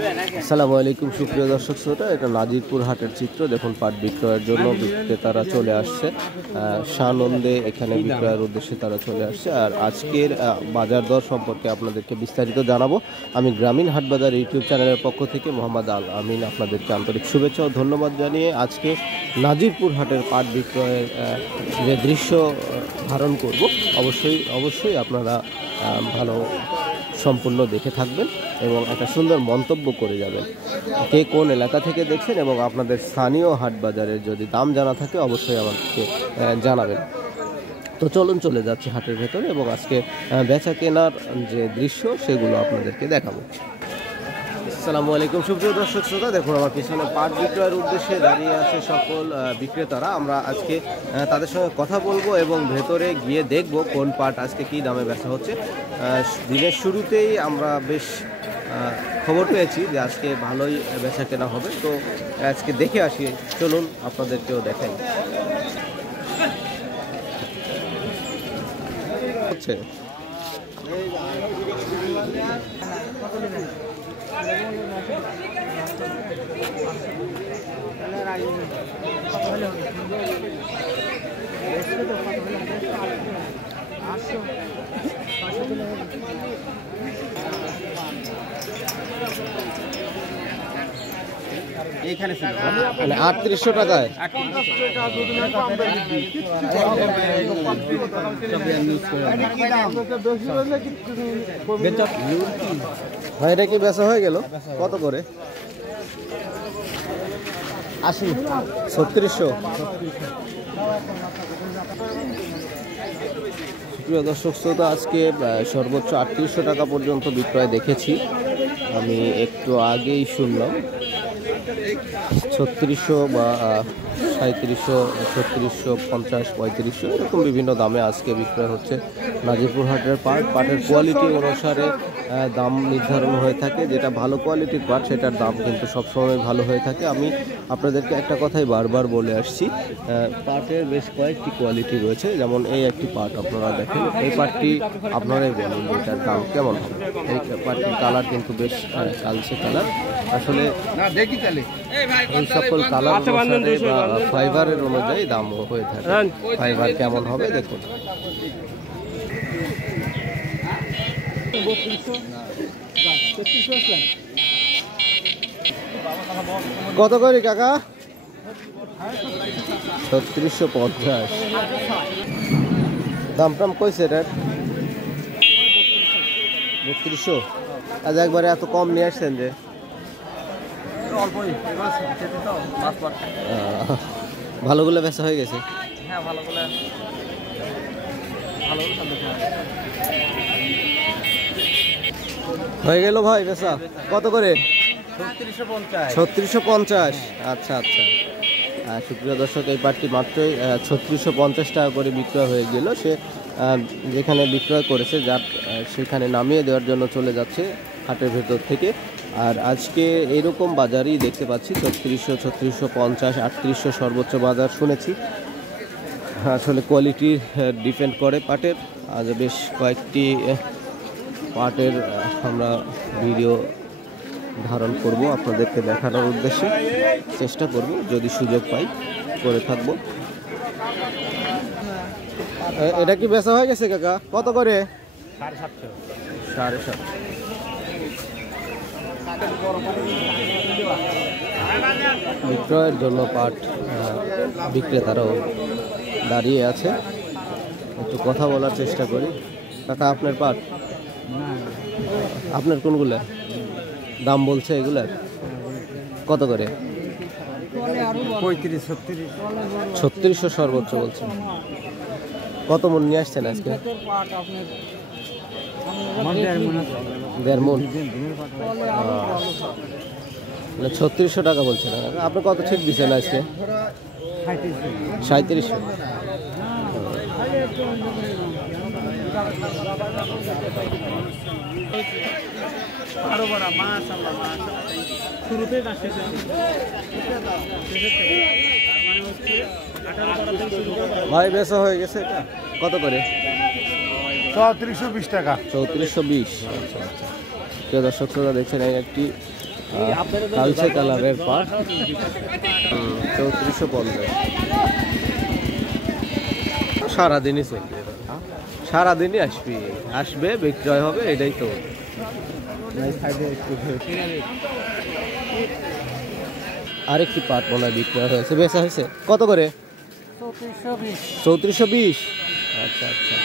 আসসালামু আলাইকুম সুপ্রিয় দর্শক শ্রোতা, এটা নাজিরপুর হাটের চিত্র। দেখুন পাট বিক্রয়ের জন্য বিক্রেতারা চলে আসছে, সানন্দে এখানে বিক্রয়ের উদ্দেশ্যে তারা চলে আসছে। আর আজকের বাজার দর সম্পর্কে আপনাদেরকে বিস্তারিত জানাবো। আমি গ্রামীণ হাটবাজার ইউটিউব চ্যানেলের পক্ষ থেকে মোহাম্মদ আল আমিন আপনাদেরকে আন্তরিক শুভেচ্ছা ও ধন্যবাদ জানিয়ে আজকে নাজিরপুর হাটের পাট বিক্রয়ের যে দৃশ্য ধারণ করব, অবশ্যই আপনারা ভালো সম্পূর্ণ দেখে থাকবেন এবং একটা সুন্দর মন্তব্য করে যাবেন। কে কোন এলাকা থেকে দেখছেন এবং আপনাদের স্থানীয় হাট বাজারের যদি দাম জানা থাকে অবশ্যই আমাকে জানাবেন। তো চলুন চলে যাচ্ছি হাটের ভেতরে এবং আজকে বেচা কেনার যে দৃশ্য সেগুলো আপনাদেরকে দেখাবো। আসসালামু আলাইকুম সুপ্রিয় দর্শক শ্রোতা, দেখুন আমার পিছনে পাট বিক্রয়ের উদ্দেশ্যে দাঁড়িয়ে আছে সকল বিক্রেতারা। আমরা আজকে তাদের সঙ্গে কথা বলবো এবং ভেতরে গিয়ে দেখব কোন পাট আজকে কী দামে বেচা হচ্ছে। দিনের শুরুতেই আমরা বেশ খবর পেয়েছি যে আজকে ভালোই বেচা কেনা হবে, তো আজকে দেখে আসি। চলুন আপনাদেরকেও দেখাই। হচ্ছে এইখানে 3800 টাকায়। ভাই এটা কি বেচা হয়ে গেল? কত করে? 80 3600। প্রিয় দর্শক শ্রোতা, আজকে সর্বোচ্চ 3800 টাকা পর্যন্ত বিক্রয় দেখেছি। আমি একটু আগেই শুনলাম 3600 বা 3700, 3650, 3500 এরকম বিভিন্ন দামে আজকে বিক্রয় হচ্ছে। নাজিরপুর হাটের পাটের কোয়ালিটি অনুসারে দাম নির্ধারণ হয়ে থাকে। যেটা ভালো কোয়ালিটির পাট সেটার দাম কিন্তু সবসময় ভালো হয়ে থাকে। আমি আপনাদেরকে একটা কথাই বারবার বলে আসছি, পাটের বেশ কয়েকটি কোয়ালিটি রয়েছে। যেমন এই একটি পাট আপনারা দেখেন, এই পাটটি আপনারাই বলুন যে এটার দাম কেমন হবে। এই পাটটির কালার কিন্তু বেশ কালচে কালার। আসলে এই সকল কালার অনুসারে বা ফাইবারের অনুযায়ী দাম হয়ে থাকে। ফাইবার কেমন হবে দেখুন। কত করে কাকা? 3650। দাম টাম কইছে এটার 3200। আজ একবারে এত কম নিয়ে আসছেন যে? ভালোগুলো বেচা হয়ে গেছে? হ্যাঁ, ভালোগুলো হয়ে গেল ভাই বেচা। কত করে? 3650। আচ্ছা আচ্ছা। সুপ্রিয় দর্শক, এই পাটটি মাত্রই 3650 টাকা করে বিক্রয় হয়ে গেল। সে যেখানে বিক্রয় করেছে যার সেখানে নামিয়ে দেওয়ার জন্য চলে যাচ্ছে হাটের ভেতর থেকে। আর আজকে এরকম বাজারই দেখতে পাচ্ছি 3600, 3650, 3800 সর্বোচ্চ বাজার শুনেছি। আসলে কোয়ালিটি ডিপেন্ড করে পাটের। আজ বেশ কয়েকটি পাটের আমরা ভিডিও ধারণ করব, আপনাদেরকে দেখানোর উদ্দেশ্যে চেষ্টা করব, যদি সুযোগ পাই করে থাকব। এটা কি বেচা হয়ে গেছে কাকা? কত করে? 750। বিক্রয়ের জন্য পাট বিক্রেতারাও দাঁড়িয়ে আছে। একটু কথা বলার চেষ্টা করি। কাকা, আপনার পাট? আপনার কোনগুলো দাম বলছে এগুলার? কত করে? 3600 সর্বোচ্চ বলছে। কত মন নিয়ে আসছেন আজকে? 1.5 মন। 3600 টাকা বলছেন। আপনি কত ঠিক দিচ্ছেন আজকে? 3700। ভাই বেচা হয়ে গেছে এটা কত করে? 3420 টাকা। 3420। আচ্ছা আচ্ছা। প্রিয় দর্শক শ্রোতা দেখছেন, এই একটি কালচে কালারের পাট 3450। সারাদিনই চলবে, সারাদিনই আসবে বিক্রয় হবে, এটাই তো। আরেকটি পাট মনে হয় বিক্রয় হয়েছে, বেচা হয়েছে কত করে? 3420। আচ্ছা আচ্ছা,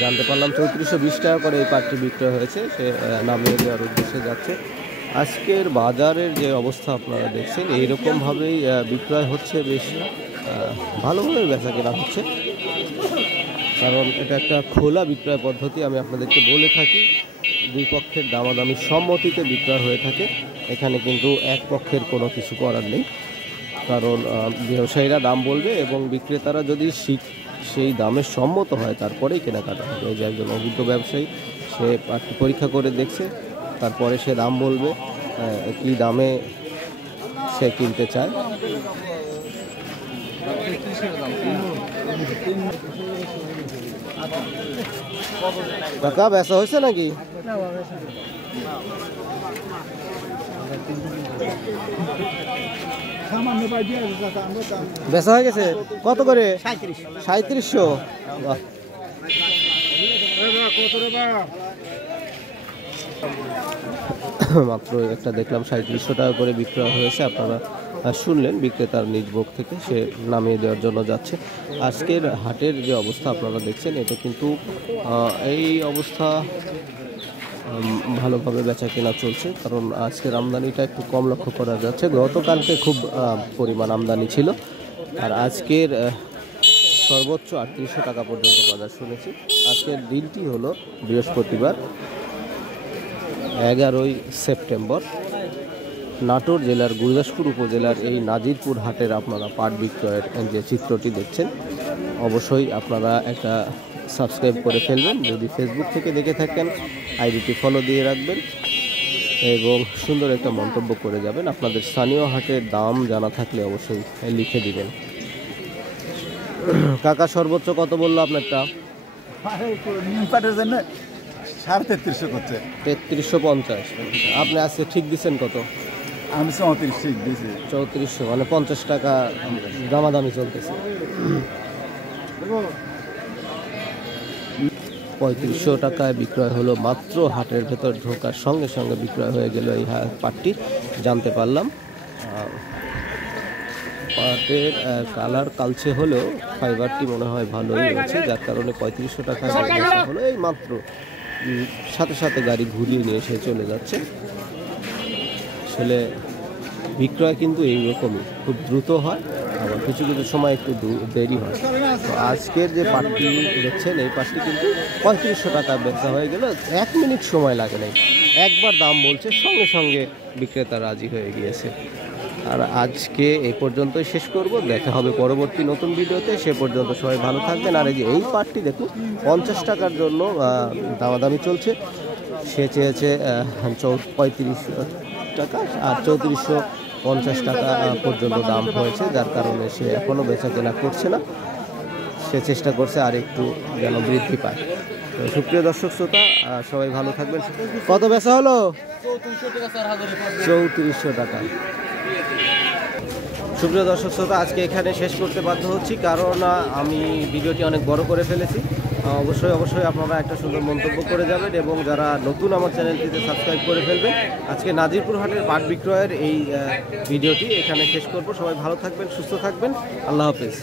জানতে পারলাম 3420 টাকা করে এই পাটটি বিক্রয় হয়েছে। সে নামিয়ে দেওয়ার উদ্দেশ্যে যাচ্ছে। আজকের বাজারের যে অবস্থা আপনারা দেখছেন, এইরকমভাবেই বিক্রয় হচ্ছে, বেশ ভালোভাবে বেচা কেনা হচ্ছে, কারণ এটা একটা খোলা বিক্রয় পদ্ধতি। আমি আপনাদেরকে বলে থাকি, দুই পক্ষের দামাদামি সম্মতিতে বিক্রয় হয়ে থাকে। এখানে কিন্তু এক পক্ষের কোনো কিছু করার নেই, কারণ ব্যবসায়ীরা দাম বলবে এবং বিক্রেতারা যদি সেই দামের সম্মত হয় তারপরেই কেনাকাটা হবে। এই যে একজন অভিজ্ঞ ব্যবসায়ী, সে পাটটি পরীক্ষা করে দেখছে, তারপরে সে দাম বলবে কী দামে সে কিনতে চায়। টাকা বেচা হয়েছে নাকি? বেচা হয়ে গেছে কত করে? 3700। মাত্র একটা দেখলাম 3700 টাকা করে বিক্রয় হয়েছে। আপনারা শুনলেন বিক্রেতার নিজ মুখ থেকে, সে নামিয়ে দেওয়ার জন্য যাচ্ছে। আজকের হাটের যে অবস্থা আপনারা দেখছেন, এটা কিন্তু এই অবস্থা ভালোভাবে বেচা কেনা চলছে, কারণ আজকের আমদানিটা একটু কম লক্ষ্য করা যাচ্ছে। গতকালকে খুব পরিমাণ আমদানি ছিল, আর আজকের সর্বোচ্চ 3800 টাকা পর্যন্ত বাজার শুনেছি। আজকের দিনটি হলো বৃহস্পতিবার, 11ই সেপ্টেম্বর। নাটোর জেলার গুরদাসপুর উপজেলার এই নাজিরপুর হাটের আপনারা পাট বিক্রয়ের যে চিত্রটি দেখছেন, অবশ্যই আপনারা একটা সাবস্ক্রাইব করে ফেলবেন। যদি ফেসবুক থেকে দেখে থাকেন, আইডিটি ফলো দিয়ে রাখবেন এবং সুন্দর একটা মন্তব্য করে যাবেন। আপনাদের স্থানীয় হাটের দাম জানা থাকলে অবশ্যই লিখে দিবেন। কাকা সর্বোচ্চ কত বললো আপনারটা? 3350। আপনি আজকে ঠিক দিচ্ছেন কত? আমি 34 ঠিক দিয়েছি। 3400, মানে 50 টাকা দামাদামি চলতেছে। 3500 টাকায় বিক্রয় হলো মাত্র। হাটের ভেতর ঢোকার সঙ্গে সঙ্গে বিক্রয় হয়ে গেল এই পাটটি, জানতে পারলাম। পাটের কালার কালচে হলেও ফাইবারটি মনে হয় ভালোই রয়েছে, যার কারণে 3500 টাকা হলো। এই মাত্র সাথে সাথে গাড়ি ঘুরিয়ে নিয়ে এসে চলে যাচ্ছে। আসলে বিক্রয় কিন্তু এইরকমই, খুব দ্রুত হয়, আবার কিছু কিছু সময় একটু দেরি হয়। তো আজকের যে পাটটি দেখছেন, এই পাটটি কিন্তু 3500 টাকা বেচা হয়ে গেল। 1 মিনিট সময় লাগে নাই, একবার দাম বলছে, সঙ্গে সঙ্গে বিক্রেতা রাজি হয়ে গিয়েছে। আর আজকে এই পর্যন্তই শেষ করব, দেখা হবে পরবর্তী নতুন ভিডিওতে। সে পর্যন্ত সবাই ভালো থাকবেন। আর এই যে এই পাটটি দেখুন, 50 টাকার জন্য দামাদামি চলছে। সে চেয়েছে 35 টাকা, আর 3450 টাকা পর্যন্ত দাম হয়েছে, যার কারণে সে এখনও বেচা কেনা করছে না। সে চেষ্টা করছে আর একটু যেন বৃদ্ধি পায়। তো সুপ্রিয় দর্শক শ্রোতা, সবাই ভালো থাকবেন। কত বেচা হলো? 3400 টাকা। সুপ্রিয় দর্শক শ্রোতা, আজকে এখানে শেষ করতে বাধ্য হচ্ছি, কারণ আমি ভিডিওটি অনেক বড় করে ফেলেছি। অবশ্যই আপনারা একটা সুন্দর মন্তব্য করে যাবেন এবং যারা নতুন আমার চ্যানেলটিতে সাবস্ক্রাইব করে ফেলবেন। আজকে নাজিরপুর হাটের পাট বিক্রয়ের এই ভিডিওটি এখানে শেষ করব। সবাই ভালো থাকবেন, সুস্থ থাকবেন। আল্লাহ হাফেজ।